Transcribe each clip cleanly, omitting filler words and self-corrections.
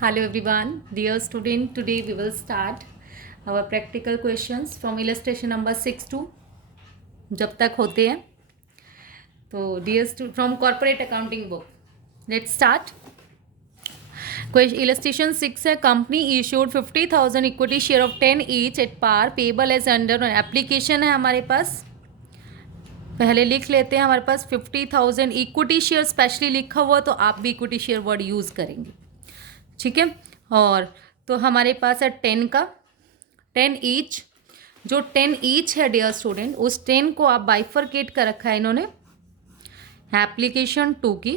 Hello everyone, dear student. Today we will start our practical questions from illustration number 6 to जब तक होते हैं तो dear student from corporate accounting book. Let's start. Illustration 6 है company issued 50,000 equity share of 10 each at par payable as under application है हमारे पास. पहले लिख लेते हैं. हमारे पास 50,000 इक्विटी शेयर स्पेशली लिखा हुआ तो आप भी इक्विटी शेयर वर्ड यूज़ करेंगे. ठीक है. और तो हमारे पास है 10 का 10 ईच. जो 10 ईच है डियर स्टूडेंट, उस 10 को आप बाइफरकेट कर रखा है इन्होंने. एप्लीकेशन 2 की,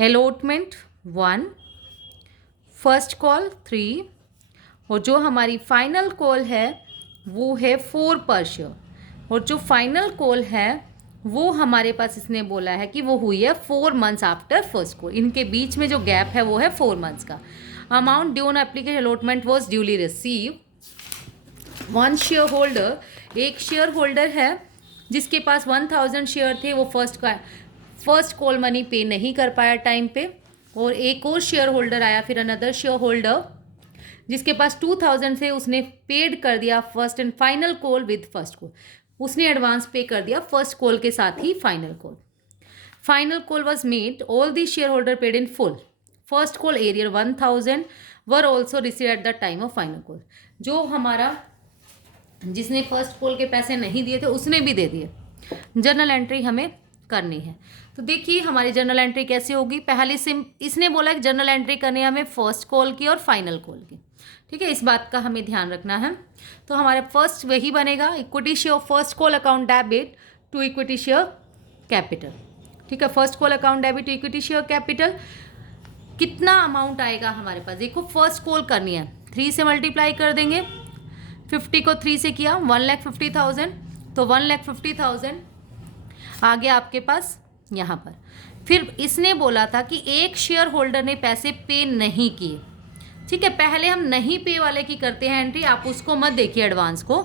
अलॉटमेंट 1, फर्स्ट कॉल 3 और जो हमारी फाइनल कॉल है वो है 4 पर शेयर. और जो फाइनल कॉल है वो हमारे पास इसने बोला है कि वो हुई है 4 मंथ्स आफ्टर फर्स्ट कॉल. इनके बीच में जो गैप है वो है 4 मंथ्स का. Amount due on application allotment was duly receive. 1 share holder, एक शेयर होल्डर है जिसके पास 1000 शेयर थे. वो फर्स्ट कॉल मनी पे नहीं कर पाया टाइम पे. और एक और शेयर होल्डर आया, फिर अनदर शेयर होल्डर जिसके पास 2000 थे, उसने पेड कर दिया first and final call with first call. उसने एडवांस पे कर दिया फर्स्ट कॉल के साथ ही final call. Final call was made, all the shareholder paid in full. First call arrear 1000 were also receive at the time of final call. जो हमारा जिसने first call के पैसे नहीं दिए थे उसने भी दे दिए. जर्नल एंट्री हमें करनी है. तो देखिए हमारी जर्नल एंट्री कैसे होगी. पहले से इसने बोला कि जर्नल एंट्री करनी है हमें फर्स्ट कॉल की और फाइनल कॉल की. ठीक है, इस बात का हमें ध्यान रखना है. तो हमारे फर्स्ट वही बनेगा, equity share first call account debit to equity share capital. ठीक है, first call account debit to equity share capital. कितना अमाउंट आएगा हमारे पास, देखो फर्स्ट कॉल करनी है 3 से मल्टीप्लाई कर देंगे. 50 को 3 से किया 1,50,000, तो 1,50,000 आ गया आपके पास यहाँ पर. फिर इसने बोला था कि एक शेयर होल्डर ने पैसे पे नहीं किए. ठीक है, पहले हम नहीं पे वाले की करते हैं एंट्री, आप उसको मत देखिए एडवांस को.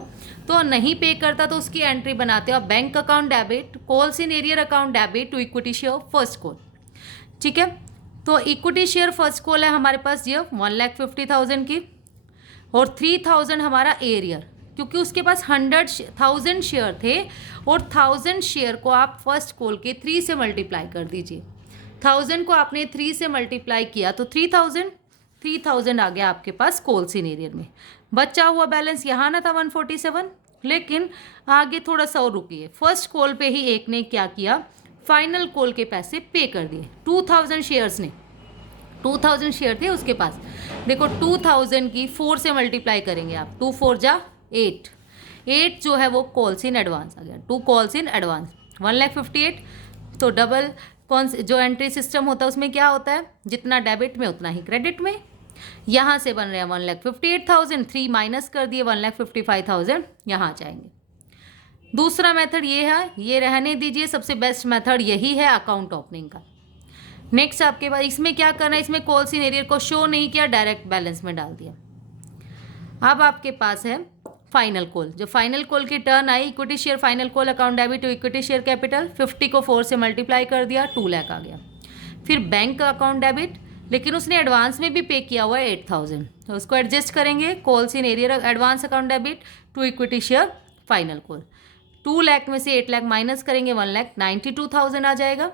तो नहीं पे करता तो उसकी एंट्री बनाते हो आप bank account debit calls in arrear account debit to equity share first call. ठीक है, तो इक्विटी शेयर फर्स्ट कॉल है हमारे पास ये 1,50,000 की और 3000 हमारा एरियर, क्योंकि उसके पास 100,000 शेयर थे और 1000 शेयर को आप फर्स्ट कॉल के 3 से मल्टीप्लाई कर दीजिए. 1000 को आपने 3 से मल्टीप्लाई किया तो 3000 आ गया आपके पास कॉल्स इन एरियर में. बचा हुआ बैलेंस यहाँ ना था 147, लेकिन आगे थोड़ा सा और रुकिए. फर्स्ट कॉल पे ही एक ने क्या किया, फाइनल कॉल के पैसे पे कर दिए. 2000 शेयर्स ने 2000 शेयर थे उसके पास. देखो 2000 की 4 से मल्टीप्लाई करेंगे आप, 2 4 जा 8 जो है वो कॉल्स इन एडवांस आ गया. 2 कॉल्स इन एडवांस 1,58,000. तो डबल जो एंट्री सिस्टम होता है उसमें क्या होता है, जितना डेबिट में उतना ही क्रेडिट में. यहाँ से बन रहे हैं 1,58,000, 3 माइनस कर दिए 1,55,000 यहाँ जाएंगे. दूसरा मेथड ये है, ये रहने दीजिए, सबसे बेस्ट मेथड यही है अकाउंट ओपनिंग का. नेक्स्ट आपके पास इसमें क्या करना है, इसमें कॉल्स इन एरियर को शो नहीं किया, डायरेक्ट बैलेंस में डाल दिया. अब आपके पास है फाइनल कॉल. जो फाइनल कॉल की टर्न आई, equity share final call account debit to equity share capital. 50 को 4 से मल्टीप्लाई कर दिया, 2 लाख आ गया. फिर बैंक अकाउंट डेबिट, लेकिन उसने एडवांस में भी पे किया हुआ है 8000, तो उसको एडजस्ट करेंगे. Calls in arrear advance account debit to equity share final call. 2 lakh में से 8 लाख माइनस करेंगे, 1,92,000 आ जाएगा.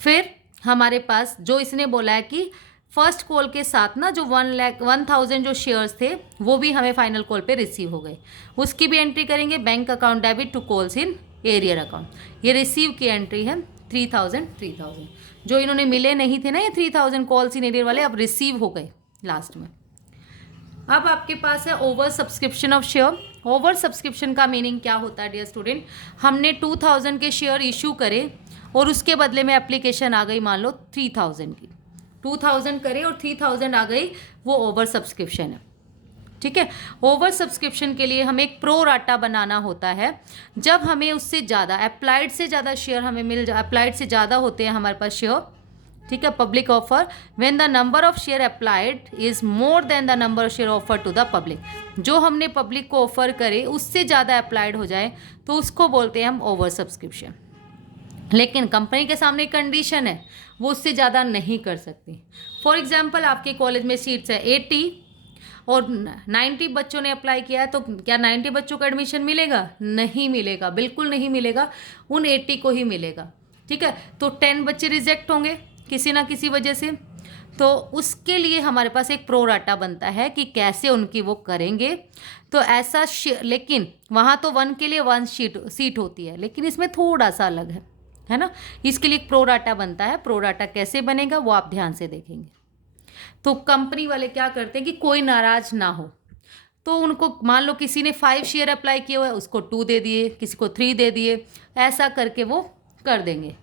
फिर हमारे पास जो इसने बोला है कि फर्स्ट कॉल के साथ ना जो 1,1000 जो शेयर्स थे वो भी हमें फाइनल कॉल पे रिसीव हो गए, उसकी भी एंट्री करेंगे. Bank account debit to calls in arrear account. ये रिसीव की एंट्री है 3,000. जो इन्होंने मिले नहीं थे ना ये 3,000 कॉल्स इन एरियर वाले, अब रिसीव हो गए लास्ट में. अब आपके पास है over subscription of share. Over subscription का मीनिंग क्या होता है डियर स्टूडेंट, हमने 2000 के शेयर इशू करे और उसके बदले में एप्लीकेशन आ गई मान लो 3000 की. 2000 करे और 3000 आ गई, वो ओवर सब्सक्रिप्शन है. ठीक है, ओवर सब्सक्रिप्शन के लिए हमें एक प्रो राटा बनाना होता है. जब हमें उससे ज़्यादा अप्लाइड से ज़्यादा शेयर हमें अप्लाइड से ज़्यादा होते हैं हमारे पास शेयर. ठीक है, public offer when the number of share applied is more than the number of share offer to the public. जो हमने पब्लिक को ऑफर करे उससे ज़्यादा अप्लाइड हो जाए तो उसको बोलते हैं हम ओवर सब्सक्रिप्शन. लेकिन कंपनी के सामने कंडीशन है, वो उससे ज़्यादा नहीं कर सकती। फॉर एग्जाम्पल आपके कॉलेज में सीट्स है 80 और 90 बच्चों ने अप्लाई किया है, तो क्या 90 बच्चों को एडमिशन मिलेगा? नहीं मिलेगा, बिल्कुल नहीं मिलेगा, उन 80 को ही मिलेगा। ठीक है, तो 10 बच्चे रिजेक्ट होंगे किसी ना किसी वजह से, तो उसके लिए हमारे पास एक प्रो राटा बनता है कि कैसे उनकी वो करेंगे। तो ऐसा लेकिन वहाँ तो 1 के लिए 1 सीट होती है, लेकिन इसमें थोड़ा सा अलग है ना। इसके लिए एक प्रो राटा बनता है। प्रो राटा कैसे बनेगा वो आप ध्यान से देखेंगे। तो कंपनी वाले क्या करते हैं कि कोई नाराज ना हो, तो उनको मान लो किसी ने 5 शेयर अप्लाई किए हुए हैं, उसको 2 दे दिए, किसी को 3 दे दिए, ऐसा करके वो कर देंगे।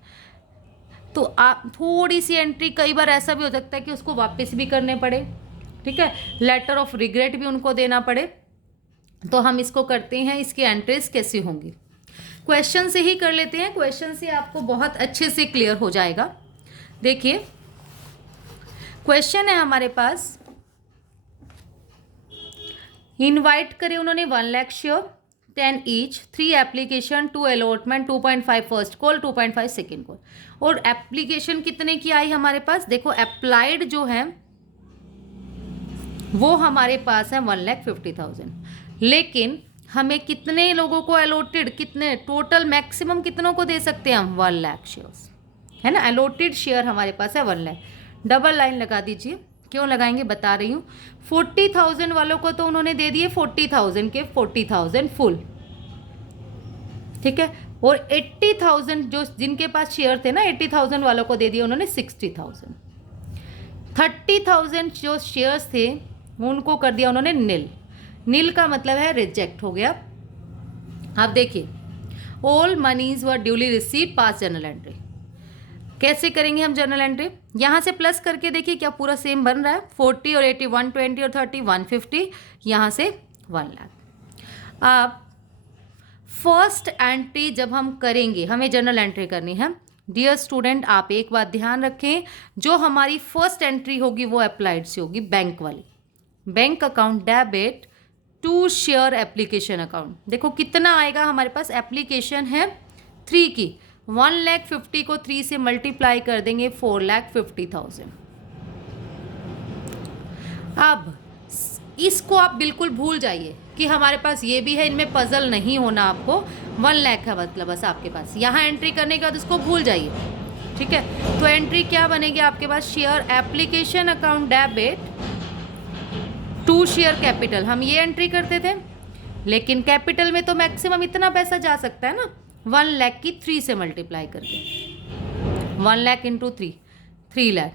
तो आप थोड़ी सी एंट्री, कई बार ऐसा भी हो सकता है कि उसको वापस भी करने पड़े। ठीक है, लेटर ऑफ रिग्रेट भी उनको देना पड़े। तो हम इसको करते हैं, इसकी एंट्रीज कैसी होंगी क्वेश्चन से ही कर लेते हैं। क्वेश्चन से आपको बहुत अच्छे से क्लियर हो जाएगा। देखिए क्वेश्चन है हमारे पास, इनवाइट करे उन्होंने 1 lakh share, 10 each, 3 application, 2 allotment, 2.5 first call, 2.5 second call. और एप्लीकेशन कितने की आई हमारे पास? देखो अप्लाइड जो है वो हमारे पास है 1,50,000, लेकिन हमें कितने लोगों को अलॉटेड, कितने टोटल मैक्सिमम कितनों को दे सकते हैं हम? 1 लाख शेयर्स, है ना। अलॉटेड शेयर हमारे पास है 1 लाख। डबल लाइन लगा दीजिए, क्यों लगाएंगे बता रही हूँ। 40,000 वालों को तो उन्होंने दे दिए 40,000 के 40,000 फुल, ठीक है। और 80,000 जो जिनके पास शेयर थे ना, 80,000 वालों को दे दिए उन्होंने 60,000। 30,000 जो शेयर्स थे उनको कर दिया उन्होंने नील। नील का मतलब है रिजेक्ट हो गया। आप देखिए, all monies were duly receive, pass journal entry. कैसे करेंगे हम जर्नल एंट्री? यहाँ से प्लस करके देखिए क्या पूरा सेम बन रहा है। 40 और 80, 120 और 30, 150, यहाँ से 1 लाख। अब फर्स्ट एंट्री जब हम करेंगे, हमें जर्नल एंट्री करनी है। डियर स्टूडेंट, आप एक बात ध्यान रखें, जो हमारी फर्स्ट एंट्री होगी वो अप्लाइड से होगी, बैंक वाली। Bank account debit to share application account. देखो कितना आएगा हमारे पास, एप्लीकेशन है 3 की, 1,50,000 को 3 से मल्टीप्लाई कर देंगे 4,50,000। अब इसको आप बिल्कुल भूल जाइए कि हमारे पास ये भी है, इनमें पजल नहीं होना आपको। 1 लाख है मतलब बस आपके पास, यहाँ एंट्री करने के बाद उसको भूल जाइए, ठीक है। तो एंट्री क्या बनेगी आपके पास? Share application account debit to share capital. हम ये एंट्री करते थे, लेकिन कैपिटल में तो मैक्सिमम इतना पैसा जा सकता है ना, 1 लाख की 3 से मल्टीप्लाई करके, 1 लाख इंटू 3, 3 लाख।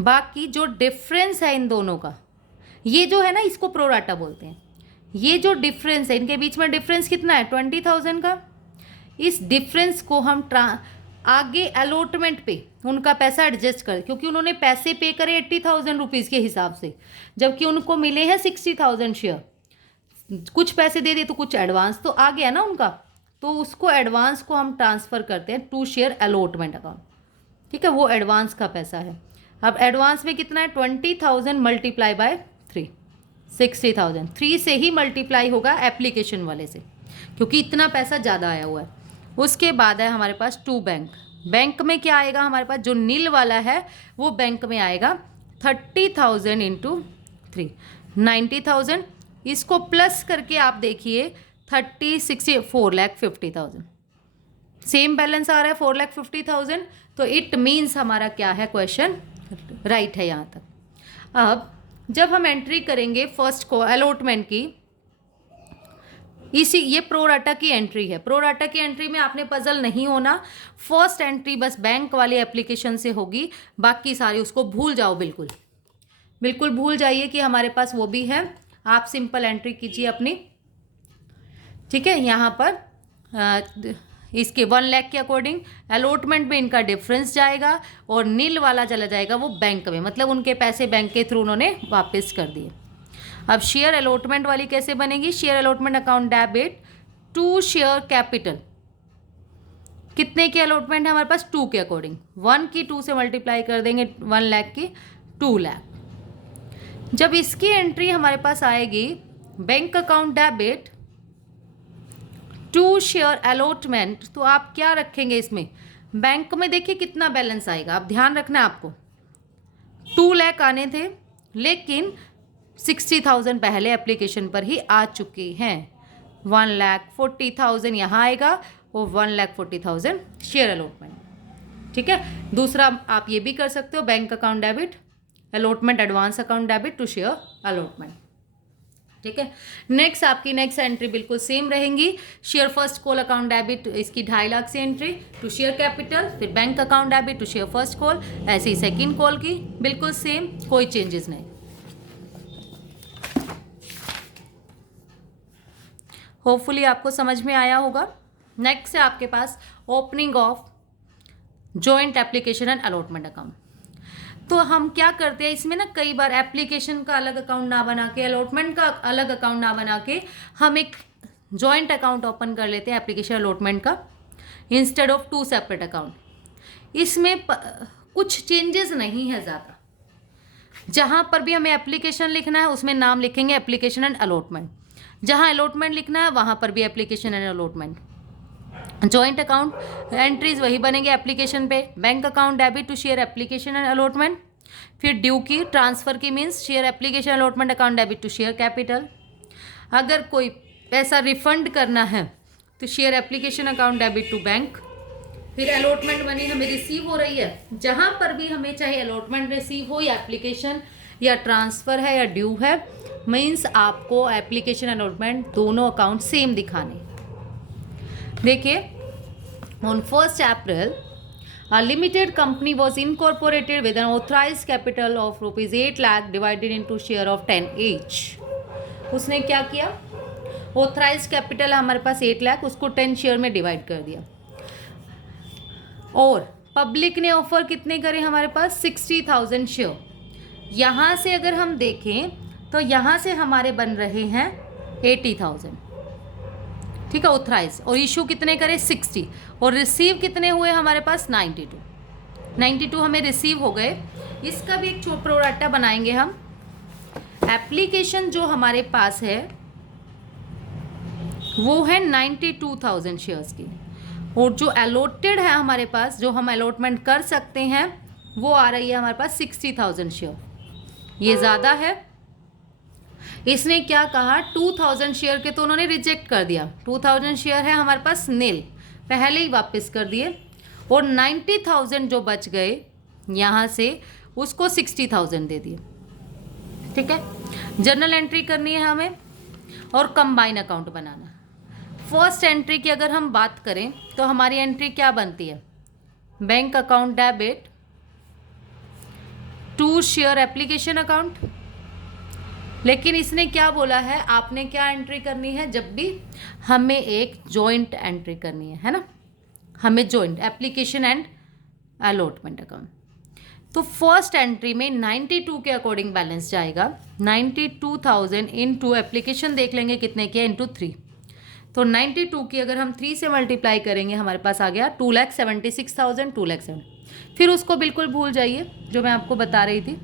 बाकी जो डिफरेंस है इन दोनों का, ये जो है ना, इसको प्रोराटा बोलते हैं। ये जो डिफरेंस है, इनके बीच में डिफरेंस कितना है? 20,000 का। इस डिफरेंस को हम आगे अलॉटमेंट पे उनका पैसा एडजस्ट कर, क्योंकि उन्होंने पैसे पे करे 80,000 रुपीज़ के हिसाब से, जबकि उनको मिले हैं 60,000 शेयर। कुछ पैसे दे दिए तो कुछ एडवांस तो आ गया ना उनका, तो उसको एडवांस को हम ट्रांसफ़र करते हैं टू शेयर अलॉटमेंट अकाउंट, ठीक है। वो एडवांस का पैसा है। अब एडवांस में कितना है? 20,000 मल्टीप्लाई बाय 3, 60,000। 3 से ही मल्टीप्लाई होगा एप्लीकेशन वाले से, क्योंकि इतना पैसा ज़्यादा आया हुआ है। उसके बाद है हमारे पास 2 बैंक। बैंक में क्या आएगा हमारे पास? जो नील वाला है वो बैंक में आएगा 30,000 इंटू 3, 90,000। इसको प्लस करके आप देखिए 30, 60, 4,50,000। सेम बैलेंस आ रहा है 4,50,000। तो इट मीन्स हमारा क्या है? क्वेश्चन राइट है यहाँ तक। अब जब हम एंट्री करेंगे फर्स्ट को अलॉटमेंट की, ये प्रोराटा की एंट्री है। प्रोराटा की एंट्री में आपने पजल नहीं होना, फर्स्ट एंट्री बस बैंक वाले एप्लीकेशन से होगी, बाकी सारी उसको भूल जाओ, बिल्कुल बिल्कुल भूल जाइए कि हमारे पास वो भी है। आप सिंपल एंट्री कीजिए अपनी, ठीक है। यहाँ पर इसके 1 लाख के अकॉर्डिंग अलॉटमेंट में इनका डिफरेंस जाएगा और नील वाला चला जाएगा वो बैंक में, मतलब उनके पैसे बैंक के थ्रू उन्होंने वापस कर दिए। अब शेयर अलॉटमेंट वाली कैसे बनेगी? Share allotment account debit to share capital. कितने की अलॉटमेंट है हमारे पास? 2 के अकॉर्डिंग, 1 की 2 से मल्टीप्लाई कर देंगे 1 लाख की, 2 लाख। जब इसकी एंट्री हमारे पास आएगी bank account debit to share allotment, तो आप क्या रखेंगे इसमें? बैंक में देखिए कितना बैलेंस आएगा, अब ध्यान रखना है आपको। 2 लाख आने थे, लेकिन 60,000 पहले एप्लीकेशन पर ही आ चुके हैं। 1,40,000 यहाँ आएगा और 1,40,000 शेयर अलॉटमेंट। ठीक है, दूसरा आप ये भी कर सकते हो, bank account debit allotment advance account debit to share allotment. ठीक है, नेक्स्ट आपकी नेक्स्ट एंट्री बिल्कुल सेम रहेंगी। Share first call account debit, इसकी 2.5 लाख से एंट्री टू शेयर कैपिटल, फिर bank account debit to share first call, ऐसे ही सेकंड कॉल की बिल्कुल सेम, कोई चेंजेस नहीं। होपफुली आपको समझ में आया होगा। नेक्स्ट है आपके पास opening of joint application and allotment account. तो हम क्या करते हैं इसमें ना, कई बार एप्लीकेशन का अलग अकाउंट ना बना के, अलॉटमेंट का अलग अकाउंट ना बना के, हम एक जॉइंट अकाउंट ओपन कर लेते हैं एप्लीकेशन अलॉटमेंट का, इंस्टेड ऑफ 2 सेपरेट अकाउंट। इसमें कुछ चेंजेस नहीं है ज़्यादा। जहाँ पर भी हमें एप्लीकेशन लिखना है उसमें नाम लिखेंगे एप्लीकेशन एंड अलॉटमेंट, जहाँ अलॉटमेंट लिखना है वहाँ पर भी application and allotment. Joint account entries वही बनेंगे एप्लीकेशन पे, bank account debit to share application and allotment, फिर ड्यू की ट्रांसफर की means share application allotment account debit to share capital. अगर कोई पैसा रिफंड करना है तो share application account debit to bank. फिर अलॉटमेंट मनी हमें रिसीव हो रही है, जहाँ पर भी हमें चाहे अलॉटमेंट रिसीव हो या एप्लीकेशन या ट्रांसफ़र है या ड्यू है, मीन्स आपको एप्लीकेशन अलॉटमेंट दोनों अकाउंट सेम दिखाने। देखिए, on 1 April a limited company was incorporated with an authorized capital of rupees 8 lakh divided into share of 10 each। उसने क्या किया, ऑथराइज कैपिटल है हमारे पास 8 लाख, उसको 10 शेयर में डिवाइड कर दिया। और पब्लिक ने ऑफर कितने करे हमारे पास, 60,000 शेयर। यहाँ से अगर हम देखें तो यहाँ से हमारे बन रहे हैं 80,000। ठीक है, ऑथराइज। और इशू कितने करे, 60, और रिसीव कितने हुए हमारे पास, 92 हमें रिसीव हो गए। इसका भी एक प्रोराटा बनाएंगे हम। एप्लीकेशन जो हमारे पास है वो है 92,000 शेयर्स की, और जो अलॉटेड है हमारे पास, जो हम अलॉटमेंट कर सकते हैं, वो आ रही है हमारे पास 60,000 शेयर। ये ज़्यादा है। इसने क्या कहा, 2,000 शेयर के तो उन्होंने रिजेक्ट कर दिया। 2,000 शेयर है हमारे पास नील, पहले ही वापस कर दिए। और 90,000 जो बच गए यहाँ से, उसको 60,000 दे दिए। ठीक है, जर्नल एंट्री करनी है हमें और कंबाइन अकाउंट बनाना। फर्स्ट एंट्री की अगर हम बात करें तो हमारी एंट्री क्या बनती है, bank account debit to share application account. लेकिन इसने क्या बोला है, आपने क्या एंट्री करनी है, जब भी हमें एक जॉइंट एंट्री करनी है ना, हमें joint application and allotment account. तो फर्स्ट एंट्री में 92 के अकॉर्डिंग बैलेंस जाएगा। 92,000 इंटू एप्लीकेशन देख लेंगे कितने के, इंटू 3। तो 92 की अगर हम 3 से मल्टीप्लाई करेंगे हमारे पास आ गया 2,76,000, 2,70,000। फिर उसको बिल्कुल भूल जाइए जो मैं आपको बता रही थी।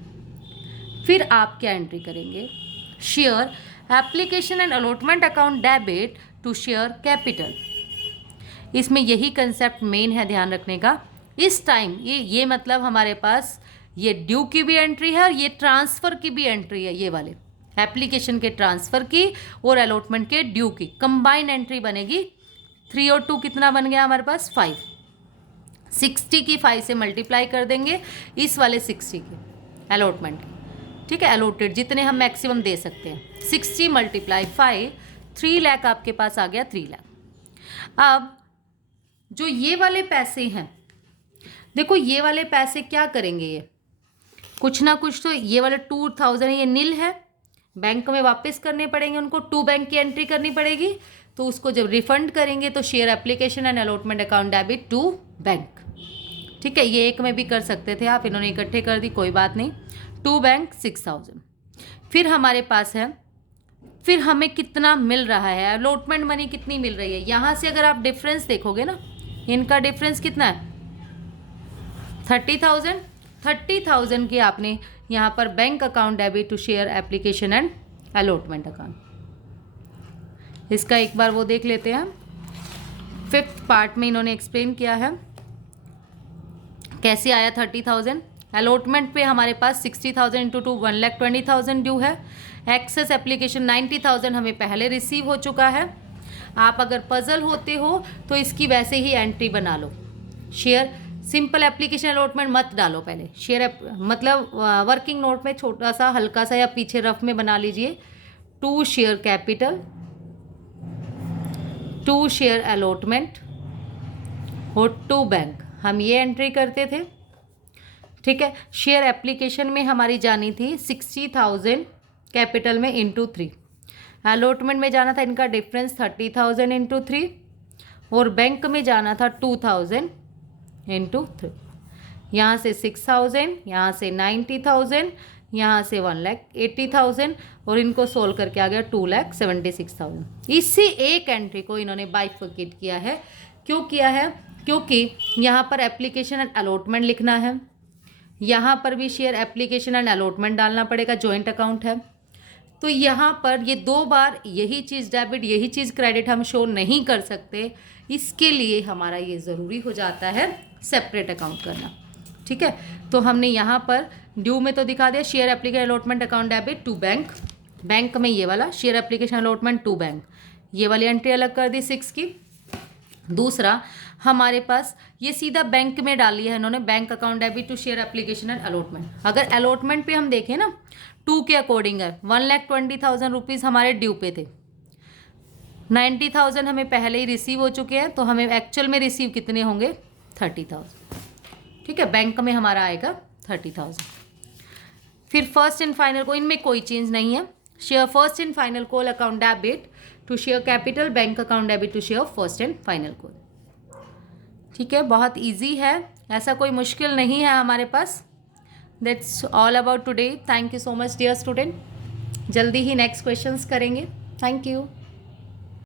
फिर आप क्या एंट्री करेंगे, share application and allotment account debit to share capital. इसमें यही कंसेप्ट मेन है ध्यान रखने का। इस टाइम ये मतलब हमारे पास ये ड्यू की भी एंट्री है और ये ट्रांसफ़र की भी एंट्री है। ये वाले एप्लीकेशन के ट्रांसफ़र की और अलॉटमेंट के ड्यू की कंबाइंड एंट्री बनेगी। 3 और 2 कितना बन गया हमारे पास, 5। 60 की 5 से मल्टीप्लाई कर देंगे इस वाले 60 की अलॉटमेंट की। ठीक है, अलॉटेड जितने हम मैक्सिमम दे सकते हैं, 60 मल्टीप्लाई 5, 3 लाख आपके पास आ गया, 3 लाख। अब जो ये वाले पैसे हैं, देखो ये वाले पैसे क्या करेंगे, ये कुछ ना कुछ तो, ये वाले 2,000 ये नील है, बैंक में वापस करने पड़ेंगे उनको। 2 बैंक की एंट्री करनी पड़ेगी, तो उसको जब रिफंड करेंगे तो share application and allotment account debit to bank. ठीक है, ये एक में भी कर सकते थे आप, इन्होंने इकट्ठे कर दी, कोई बात नहीं। 2 बैंक 6,000। फिर हमारे पास है, फिर हमें कितना मिल रहा है, अलॉटमेंट मनी कितनी मिल रही है। यहाँ से अगर आप डिफरेंस देखोगे ना, इनका डिफरेंस कितना है, 30,000। 30,000 की आपने यहाँ पर bank account debit to share application and allotment account. इसका एक बार वो देख लेते हैं। 5th पार्ट में इन्होंने एक्सप्लेन किया है। कैसे आया 30,000? अलॉटमेंट पे हमारे पास 60,000 इंटू 2 1,20,000 ड्यू है। एक्सेस एप्लीकेशन 90,000 हमें पहले रिसीव हो चुका है। आप अगर पजल होते हो तो इसकी वैसे ही एंट्री बना लो। शेयर सिंपल एप्लीकेशन अलॉटमेंट मत डालो पहले, शेयर मतलब वर्किंग नोट में छोटा सा हल्का सा या पीछे रफ में बना लीजिए 2 शेयर कैपिटल 2 शेयर अलॉटमेंट और 2 बैंक, हम ये एंट्री करते थे। ठीक है, शेयर एप्लीकेशन में हमारी जानी थी 60,000 कैपिटल में इंटू 3, अलॉटमेंट में जाना था इनका डिफरेंस 30,000 इंटू 3 और बैंक में जाना था 2,000 इंटू 3। यहाँ से 6,000, यहाँ से 90,000, यहाँ से 1,80,000 और इनको सोल्व करके आ गया 2,76,000। इसी एक एंट्री को इन्होंने बाइफर्केट किया है। क्यों किया है? क्योंकि यहाँ पर एप्लीकेशन एंड अलॉटमेंट लिखना है, यहाँ पर भी शेयर एप्लीकेशन एंड अलॉटमेंट डालना पड़ेगा, जॉइंट अकाउंट है। तो यहाँ पर ये 2 बार यही चीज़ डेबिट यही चीज़ क्रेडिट हम शो नहीं कर सकते, इसके लिए हमारा ये ज़रूरी हो जाता है सेपरेट अकाउंट करना। ठीक है, तो हमने यहाँ पर ड्यू में तो दिखा दिया share application allotment account debit to bank, bank में ये वाला share application allotment to bank, ये वाली एंट्री अलग कर दी 6 की। दूसरा हमारे पास ये सीधा बैंक में डाली है इन्होंने, bank account debit to share application and allotment. अगर अलॉटमेंट पे हम देखें ना 2 के अकॉर्डिंग है, 1,20,000 रुपीज़ हमारे ड्यू पे थे, 90,000 हमें पहले ही रिसीव हो चुके हैं, तो हमें एक्चुअल में रिसीव कितने होंगे 30,000। ठीक है, बैंक में हमारा आएगा 30,000। फिर फर्स्ट एंड फाइनल को, इनमें कोई चेंज नहीं है, share first and final call account debit to share capital, bank account debit to share first and final call. ठीक है, बहुत इजी है, ऐसा कोई मुश्किल नहीं है हमारे पास। That's all about today. Thank you so much dear student, जल्दी ही नेक्स्ट क्वेश्चंस करेंगे। Thank you.